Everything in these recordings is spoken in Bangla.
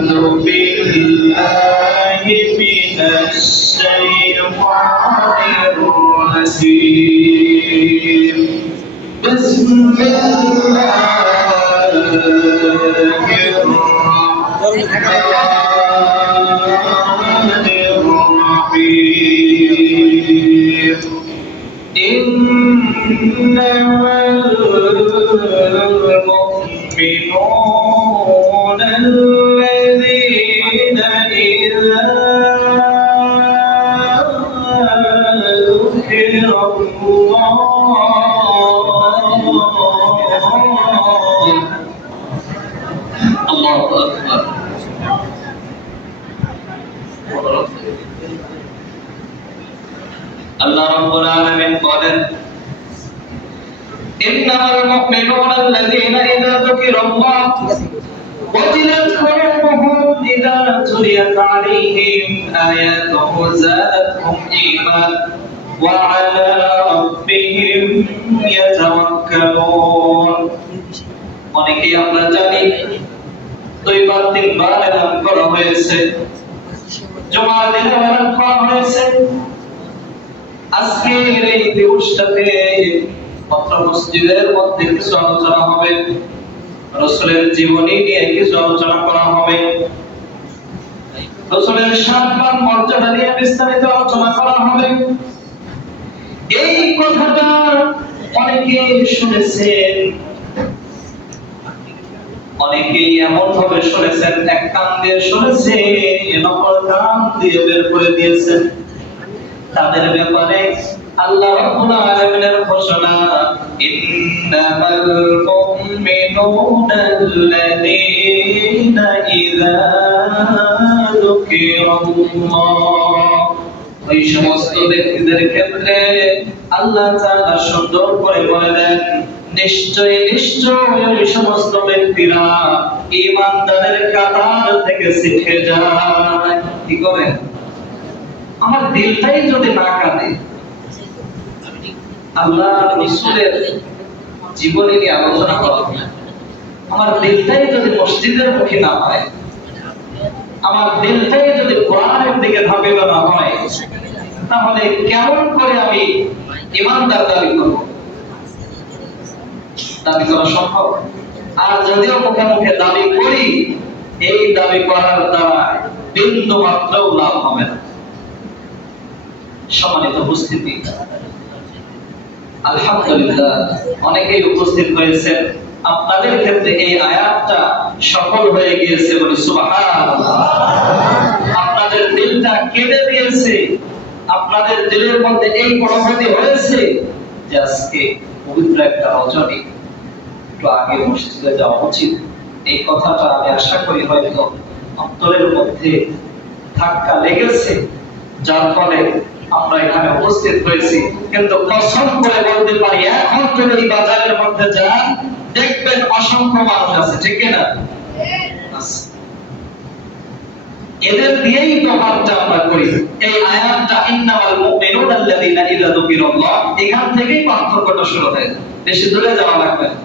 بالله من الشيطان الرجيم بسم الله الرحمن الرحيم إنما المؤمنون الذين إذا ذكر الله أكبر الله رب العالمين قال إنما المؤمنون الذين إذا ذكر الله وجلت قلوبهم إذا تليت عليهم آياته زادتهم إيمانا وعلى ربهم يتوكلون অনেকেই আমরা জানি দুইবার তিনবার এলান করা হয়েছে জুমার দিনে এলান করা হয়েছে আজকের এই দিবসটাতে মাত্র মসজিদের মধ্যে কিছু আলোচনা হবে রাসূলের জীবনী নিয়ে কিছু আলোচনা করা হবে রাসূলের শান মর্যাদা নিয়ে বিস্তারিত আলোচনা করা হবে এই কথাটা অনেকে শুনেছেন অনেকেই এমন ভাবে শুনেছেন এক কান দিয়ে শুনেছে অপর কান দিয়ে বের করে দিয়েছেন তাদের ব্যাপারে আল্লাহ রাব্বুল আলামিনের ঘোষণা ইন্নামাল মুমিনুনা আল্লাযীনা ইযা যুকিরাল্লাহ ওই সমস্ত ব্যক্তিদের ক্ষেত্রে আল্লাহ তাআলা সুন্দর করে বলে দেন নিশ্চয় নিশ্চয় ওই সমস্ত ব্যক্তিরা ঈমানদারের কাতার থেকে শিখে যায় কি করে আমার দিলটাই যদি না কাঁদে আল্লাহ রাসূলের জীবনী নিয়ে আলোচনা করা হয় আমার দিলটাই যদি মসজিদের মুখী না হয় আমার দিলটাই যদি কোরআনের দিকে ধাবিত না হয় তাহলে কেমন করে আমি ঈমানদার দাবি করব দাবি করা সম্ভব আর যদিও মুখে মুখে দাবি করি এই দাবি করার দ্বারা বিন্দু মাত্র লাভ হবে না সম্মানিত উপস্থিতি আলহামদুলিল্লাহ অনেকেই উপস্থিত হয়েছেন আপনাদের ক্ষেত্রে এই আয়াতটা সফল হয়ে গিয়েছে বলি সুবহানাল্লাহ আপনাদের দিলটা কেঁদে দিয়েছে আপনাদের দিলের মধ্যে এই অনুভূতি হয়েছে যে আজকে পবিত্র একটা রজনী একটু আগে মসজিদে যাওয়া উচিত এই কথাটা আমি আশা করি হয়তো অন্তরের মধ্যে ধাক্কা লেগেছে যার ফলে আমরা এখানে উপস্থিত হয়েছি কিন্তু কসম করে বলতে পারি এখন যদি এই বাজারের মধ্যে যান দেখবেন অসংখ্য মানুষ আছে ঠিক না এদের দিয়েই প্রভাবটা আমরা করি এই আয়াতটা ইন্নামাল মুমিনুনা আল্লাযীনা ইযা যুকিরাল্লাহ এখান থেকেই পার্থক্যটা শুরু হয় বেশি দূরে যাওয়া লাগবে না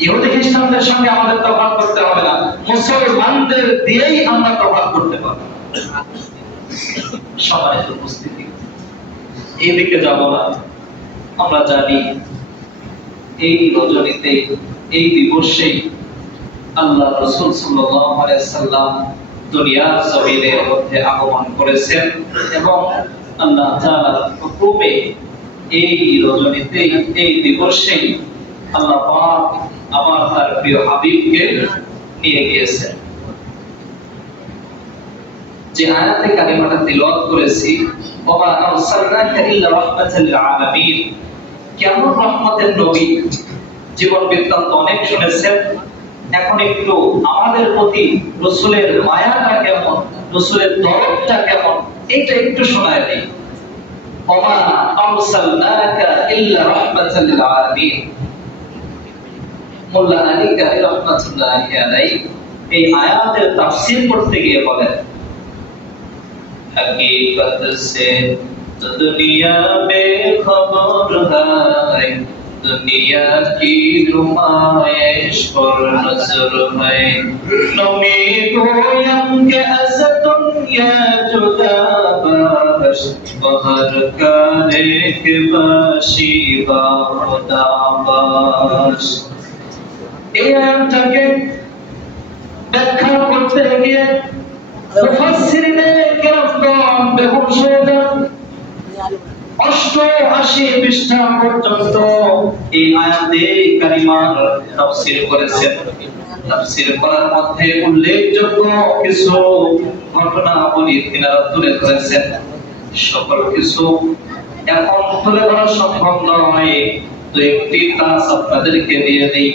ইহুদি খ্রিস্টানদের সঙ্গে আমাদের তফাৎ করতে হবে না মুসলমানদের দিয়েই আমরা তফাৎ করতে পারব সম্মানিত উপস্থিতি এই দিকে যাব না আমরা জানি এই রজনীতে এই দিবসে আল্লাহ রাসূল সাল্লাল্লাহু আলাইহি সাল্লাম দুনিয়ার জমিনের মধ্যে আগমন করেছেন এবং আল্লাহ তাআলার হুকুমে এই রজনীতে এই দিবসে আল্লাহ পাক আমার তার প্রিয় হাবিবকে নিয়ে গিয়েছেন যে আয়াতে কালিমাটা তিলাওয়াত করেছি ওয়া আরসালনাকা ইল্লা রাহমাতাল লিল আলামিন কেমন রহমতের নবী জীবন বৃত্তান্ত অনেক শুনেছেন এখন একটু আমাদের প্রতি রাসূলের মায়াটা কেমন রাসূলের দরদটা কেমন এটা একটু শোনায় দেই ওয়া আরসালনাকা ইল্লা রাহমাতাল লিল আলামিন মোল্লা আলী কারি রাহমাতুল্লাহি আলাইহি এই আয়াতের তাফসীর করতে গিয়ে বলেন हकीकत से तो दुनिया बेखबर है दुनिया की नुमाइश पर नजर है नमी गोयम के असतुन या जुदा बाश बहर काले के बाशी बाश এই আয়াতটাকে ব্যাখ্যা করতে গিয়ে মুফাসসিরিনে কেরামগণ বেহুশ হয়ে যান 88 পৃষ্ঠা পর্যন্ত এই আয়াতে কারিমার তাফসীর করেছেন। তাফসীর করার মধ্যে উল্লেখযোগ্য কিছু ঘটনাবলী তিনারা তুলে ধরেছেন। সকল কিছু এখন তুলে ধরা সম্ভব নয়, তো একটি ক্লাস আপনাদেরকে দিয়ে দিই।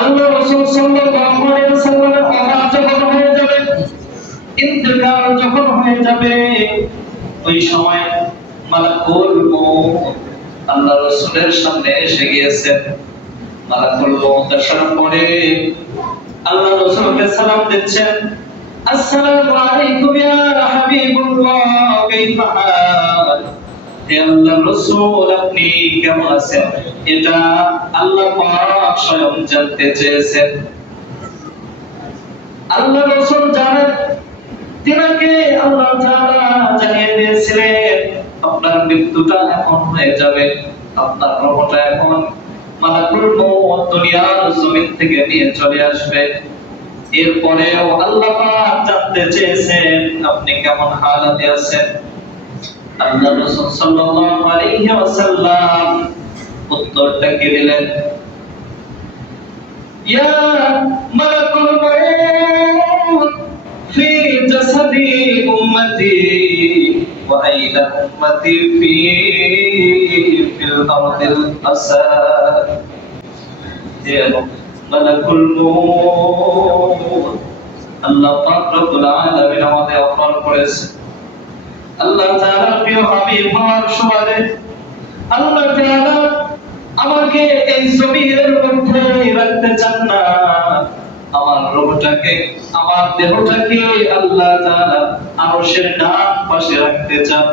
আল্লাহ রাসূল সাল্লাল্লাহু আলাইহি ওয়াসাল্লামের ওফাত যখন হয়ে যাবে, ইন্তেকাল যখন হয়ে যাবে, ওই সময় মালাকুল মউত আল্লাহ রাসূলের সামনে এসে গিয়েছেন। মালাকুল মউত আসার পরে আল্লাহ রাসূলকে সালাম দিচ্ছেন, আসসালামু আলাইকুম ইয়া হাবিবুল্লাহ, কাইফা হাল? হে আল্লাহর রাসূল, আপনি কেমন আছেন? এটা আল্লাহ পাক স্বয়ং জানতে চেয়েছেন। আল্লাহ রাসূল জানেন, তিনাকে আল্লাহ তাআলা জানিয়ে দিয়েছিলেন আপনার মৃত্যুটা এখন হয়ে যাবে, আপনার রূহটা এখন মালাকুল মউত দুনিয়ার জমিন থেকে নিয়ে চলে আসবে। এরপরেও আল্লাহ পাক জানতে চেয়েছেন আপনি কেমন হালাতে আছেন। আল্লাহ রাসূল সাল্লাল্লাহু আলাইহি ওয়াসাল্লাম উত্তরটা কি দিলেন? ইয়া মালাকুল মউত ফি জাসাদি উম্মতি ওয়া আইলা উম্মতি ফিল আরদিল আসাদ। ইয়া মালাকুল মউত আল্লাহ পাক রব্বুল আলামিন আমাদের অফার করেছে। আল্লাহ তাআলা প্রিয় হাবিব হওয়ার সুবাদে আল্লাহ তাআলা আমাকে এই জমিনের মধ্যে রাখতে চান না, আমার রূহটাকে, আমার দেহটাকে আল্লাহ তাআলা আরশের ডান পাশে রাখতে চান।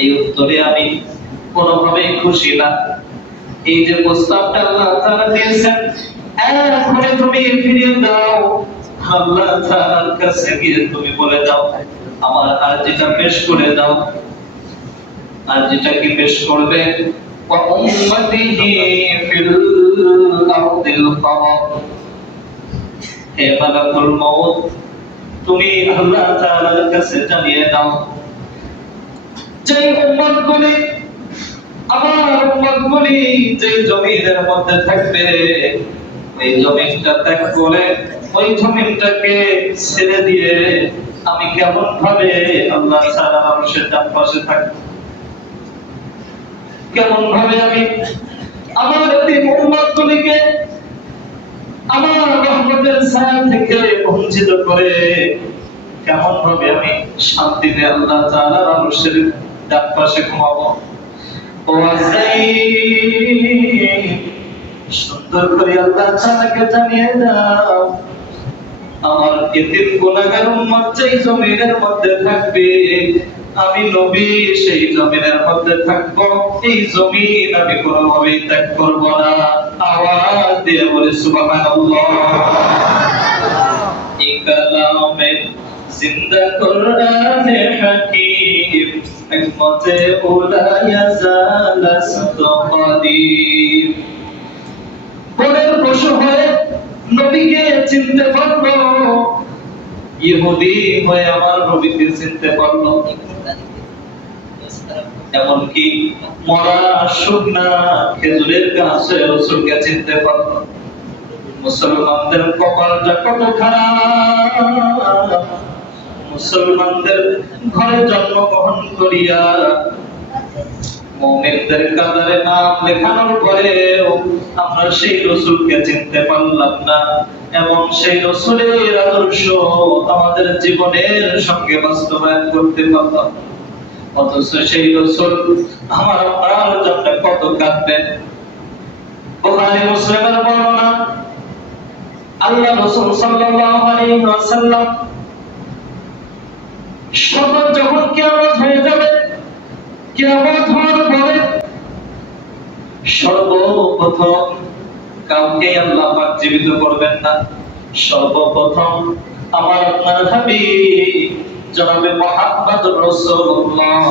এই উত্তরে আমি কোনোভাবেই খুশি না। এই যে প্রস্তাবটা আল্লাহ তাআলা দিয়েছেন, এখন তুমি ফিরিয়ে দাও, আল্লাহ তাআলার কাছে গিয়ে তুমি বলে দাও, আমার আরজিটা পেশ করে দাও। আরজিটা কি পেশ করবে? ওয়া উম্মতিহি ফিল আরদিল কবর। হে মালাকুল মউত, তুমি আল্লাহ তাআলার কাছে জানিয়ে দাও, যে উম্মতগুলি, আমার উম্মতগুলি যে জমিনের মধ্যে থাকবে, ওই জমিনটা ত্যাগ করে ওই জমিনটাকে ছেড়ে দিয়ে আমি কেমন ভাবে আল্লাহ তাআলার আরশের ডান পাশে থাকব? কেমন ভাবে আমি আমার এই উম্মতগুলিকে আমার রহমতের ছায়া থেকে বঞ্চিত করে কেমন ভাবে আমি শান্তিতে আল্লাহ তাআলার আরশের ডান পাশে ঘুমাবো? ও আযাইব, সুন্দর করে আল্লাহ তাআলাকে জানিয়ে দাও, আমার এতিম গুনাহগার উম্মত যেই জমিনের মধ্যে থাকবে, আমি নবী সেই জমিনের মধ্যে থাকবো। এই জমিন আমি কোনোভাবেই ত্যাগ করব না। আওয়াজ দিয়ে বলে সুবহানাল্লাহ। এই কালামে জিন্দা কোরআনে হাকীম হিকমতে উলা ইয়াজাল সাদকাদির। বনের পশু হয়ে নবীকে চিনতে পারলো, ইহুদি হয়ে আমার নবীকে চিনতে পারলো, এমনকি মরা শুকনা খেজুরের গাছে রাসূলকে চিনতে পারলো। মুসলমানদের কপালটা কত খারাপ! মুসলমানদের ঘরে জন্মগ্রহণ করিয়া মুমিনদের কাতারে নাম লেখানোর পরেও আমরা সেই রাসূলকে চিনতে পারলাম না, এবং সেই রাসূলের আদর্শ আমাদের জীবনের সঙ্গে বাস্তবায়ন করতে পারলাম। অথচ সেই রাসূল আমার আপনার জন্য কত কাঁদবেন। বুখারী মুসলিমের বর্ণনা, আল্লাহ রাসূল সাল্লাল্লাহু আলাইহি ওয়াসাল্লাম যখন কিয়ামত হয়ে যাবে, কিয়ামত হওয়ার পরে সর্বপ্রথম কাউকে আল্লাহ পাক জীবিত করবেন না, সর্বপ্রথম আমার আপনার হাবিব জনাবে মুহাম্মদুর রাসূলুল্লাহ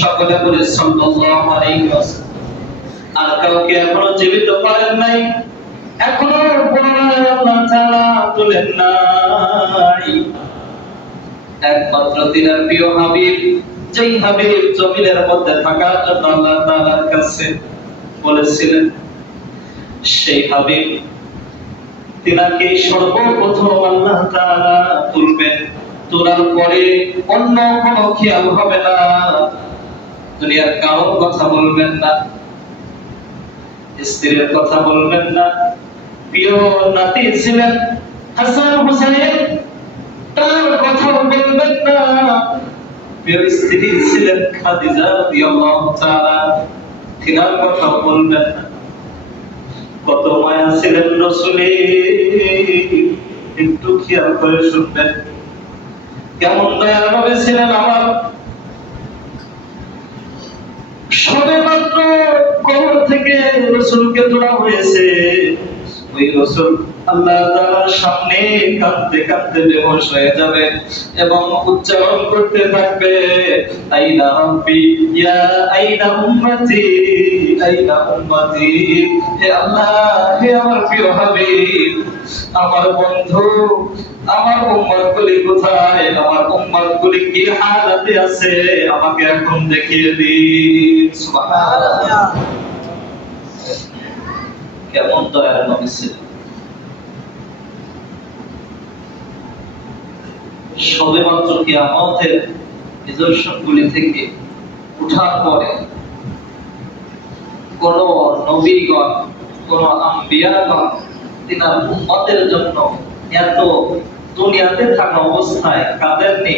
সকলে বলে সাল্লাল্লাহু আলাইহি ওয়াসাল্লাম। আর কাউকে এখনো জীবিত করেন নাই, এখনো পুনরায় আল্লাহ তাআলা তুলেন নাই। একমাত্র তিনার প্রিয় হাবিব, যেই হাবিব জমিনের মধ্যে থাকার জন্য আল্লাহ তাআলার কাছে বলেছিলেন, সেই হাবিব তিনাকে সর্বপ্রথম আল্লাহ তাআলা তুলবেন। তোলার পরে অন্য কোনো খেয়াল হবে না, দুনিয়ার কারোর কথা বলবেন না, স্ত্রীর কথা বলবেন না। প্রিয় নাতি ছিলেন হাসান হুসাইন, তার কথা বলবেন না। প্রিয় স্ত্রী ছিলেন খাদিজা রাদিয়াল্লাহু তাআলা, তিনার কথা বলবেন না। কত মায়া ছিলেন রাসূলের, একটু খেয়াল করে শুনবেন। কেমন দয়ার নবী ছিলেন আমার। সবেমাত্র কবর থেকে রাসূলকে তোলা হয়েছে, ওই রাসূল আল্লাহ তাআলার সামনে কাঁদতে কাঁদতে বেহুশ হয়ে যাবে এবং উচ্চারণ করতে থাকবে, আইনা রাব্বি ইয়া আইনা উম্মতি, আইনা উম্মতি। হে আল্লাহ, হে আমার প্রিয় হাবিব, আমার বন্ধু, আমার উম্মতগুলি কোথায়, আমার উম্মতগুলি কি হালাতে আছে, আমাকে এখন দেখিয়ে দিন। সুবহানাল্লাহ। কেমন দয়ার নবী ছিলেন। সবেমাত্র কিয়ামতের নিদর্শনগুলি থেকে উঠার পরে কোন নবীগণ, কোন আম্বিয়াগণ তিনার উম্মতের জন্য এত দুনিয়াতে থাকা অবস্থায় কাঁদেননি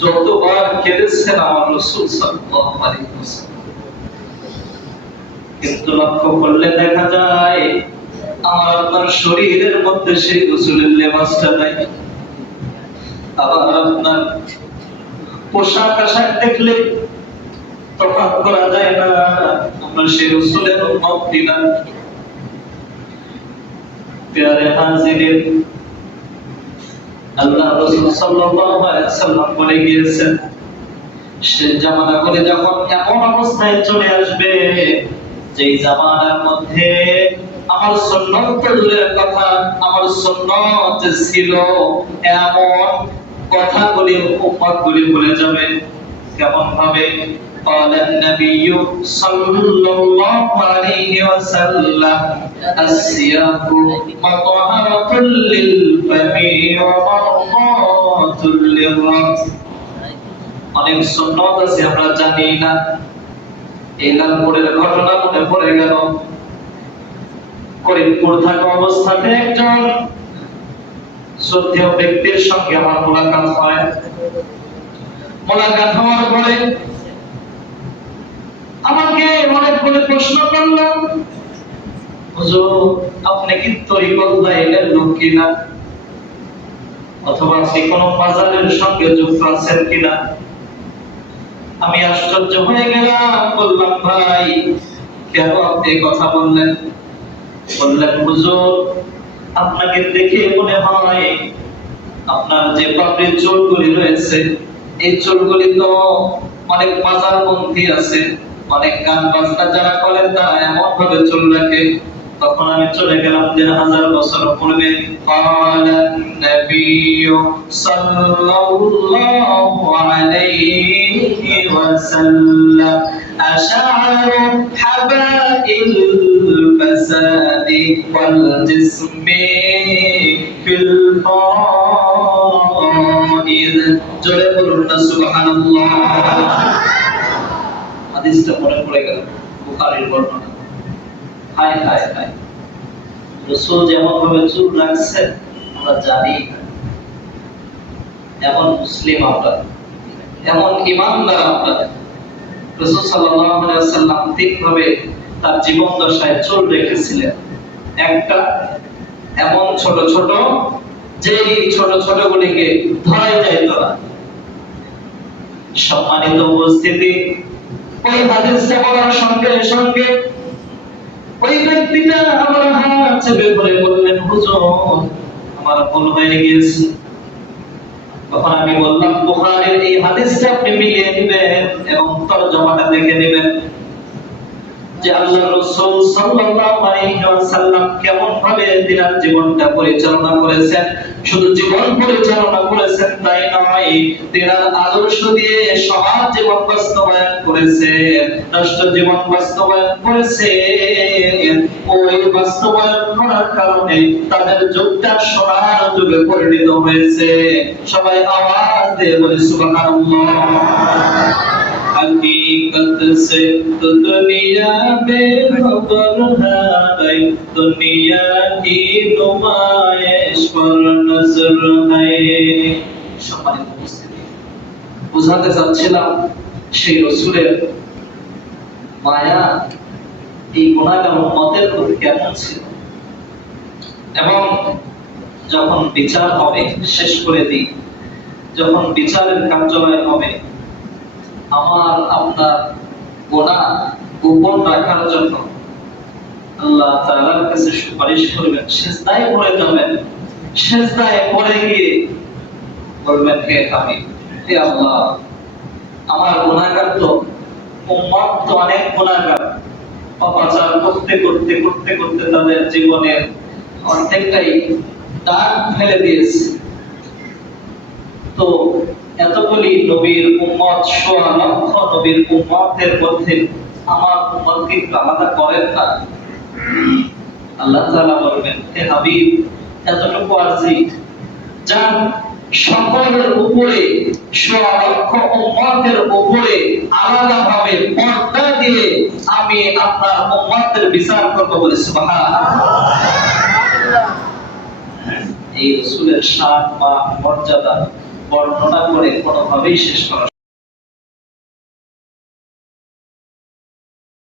যতবার কেঁদেছেন আমার রাসূল সাল্লাল্লাহু আলাইহি ওয়াসাল্লাম। কিন্তু লক্ষ্য করলে দেখা যায় আমার আপনার শরীরের মধ্যে সেই রাসূলের লেবাসটা নাই। আবার আপনার পোশাক আশাক দেখলে তফাৎ করা যায় না আমরা সেই রাসূলের উম্মত কিনা। প্যারে হাজিরিন, আল্লাহ রাসূল সাল্লাল্লাহু আলাইহি ওয়াসাল্লাম বলে গিয়েছেন, সে জামানা করে যখন এমন অবস্থায় চলে আসবে যেই জামানার মধ্যে আমার সুন্নাত তো দূরের কথা, আমার সুন্নাত ছিল এমন কথাগুলি উম্মতগুলি ভুলে যাবে। কেমন ভাবে? قال النبي صلى الله عليه وسلم السياق مطهرة للفم ومرضاة للرأس। অনেক সুন্নাত আছে আমরা জানি না। এই লালপুরের ঘটনা মনে পড়ে গেল। করিমপুর থাকা অবস্থাতে একজন শ্রদ্ধেয় ব্যক্তির সঙ্গে আমার মোলাকাত হয়। মোলাকাত হওয়ার পরে আমাকে অনেকগুলো প্রশ্ন করলো, হুজুর আপনি কি তরিকত লাইনের লোক কিনা, অথবা আপনি কোন মাজারের সঙ্গে যুক্ত আছেন কিনা। আমি আশ্চর্য হয়ে গেলাম, বললাম ভাই কেন আপনি কথা বললেন? বললেন হুজুর আপনাকে দেখে মনে হয় আপনার যে পাপড়ির চুলগুলি রয়েছে এই চুলগুলি তো অনেক মাজারপন্থী আছে, অনেক গান বাজনা যারা করেন তারা এমন ভাবে চুল রাখে। তখন আমি চলে গেলাম 3000 বছর পূর্বে। قالَ النَّبِيُّ صَلَّى اللَّهُ عَلَيْهِ وَسَلَّمَ أَشَعَرُ حَبَائِلِ الْفَسَادِ وَالْجِسْمِ فِي الْفَرَائِضِ। জোরে বলুন না সুবহানাল্লাহ। হাদিসটা মনে পড়ে গেল, বুখারীর বর্ণনা। হায় হায় হায়, রাসূল যেমন ভাবে চুল রাখছেন আমরা জানি, এমন মুসলিম আমরা, এমন ঈমানদার আমরা। রাসূল সাল্লাল্লাহু আলাইহি ওয়াসাল্লাম ঠিকভাবে তার জীবন দশায় চুল রেখেছিলেন। একটা এমন ছোট ছোট, যেই ছোট ছোট গুলিকে ধরাই যাইত না। সম্মানিত উপস্থিতি, ওই হাদিসটা বলার সঙ্গে সঙ্গে ওই ব্যক্তিটা আমার হাত চেপে ধরে বললেন, হুজুর আমার ভুল হয়ে গেছে। তখন আমি বললাম, বুখারীর এই হাদিসটা আপনি মিলিয়ে নেবেন এবং তরজমাটা দেখে নেবেন যে আল্লাহর রাসূল সাল্লাল্লাহু আলাইহি ওয়াসাল্লাম কেমন ভাবে তিনার জীবনটা পরিচালনা করেছেন। শুধু জীবন পরিচালনা করেছেন তাই নয়, তিনার আদর্শ দিয়ে সমাজ জীবন বাস্তবায়ন করেছেন, রাষ্ট্র জীবন বাস্তবায়ন করেছেন। ওই বাস্তবায়ন করার কারণে তাদের যুগটা সোনার যুগে পরিণত হয়েছে। সবাই আওয়াজ দিয়ে বলি সুবহানাল্লাহ। हकीकत से तो दुनिया बेखबर है, दुनिया की नुमाइश पर नजर है। সম্মানিত উপস্থিতি, বুঝাতে চাচ্ছিলাম সেই রাসূলের মায়া এই গুনাহগার উম্মতের প্রতি কেমন ছিল। এবং যখন বিচার হবে, শেষ করে দিই, যখন বিচারের কার্যালয় হবে, আমার আপনার গুনাহ গোপন রাখার জন্য আল্লাহ তাআলার কাছে সুপারিশ করবেন, সিজদায় পড়ে যাবেন। সিজদায় পড়ে গিয়ে বলবেন, হে হাবিব, হে আল্লাহ, আমার গুনাহগার তো উম্মত তো অনেক গুনাহগার, পাপাচার করতে করতে করতে করতে তাদের জীবনের অর্ধেকটাই দাগ ফেলে দিয়েছে। তো এতগুলি নবীর উম্মত, সোয়া লক্ষ নবীর উম্মতের মধ্যে আমার উম্মতকে আলাদা করেন না। আল্লাহ তাআলা বলবেন, হে হাবিব, এতটুকু আরজি, যান সকলের উপরে, সোয়া লক্ষ উম্মতের উপরে আলাদাভাবে পর্দা দিয়ে আমি আপনার উম্মতের বিচার করব। বলে সুবহানাল্লাহ। এই রাসূলের শান বা মর্যাদা বর্ণনা করে কোনোভাবেই শেষ করা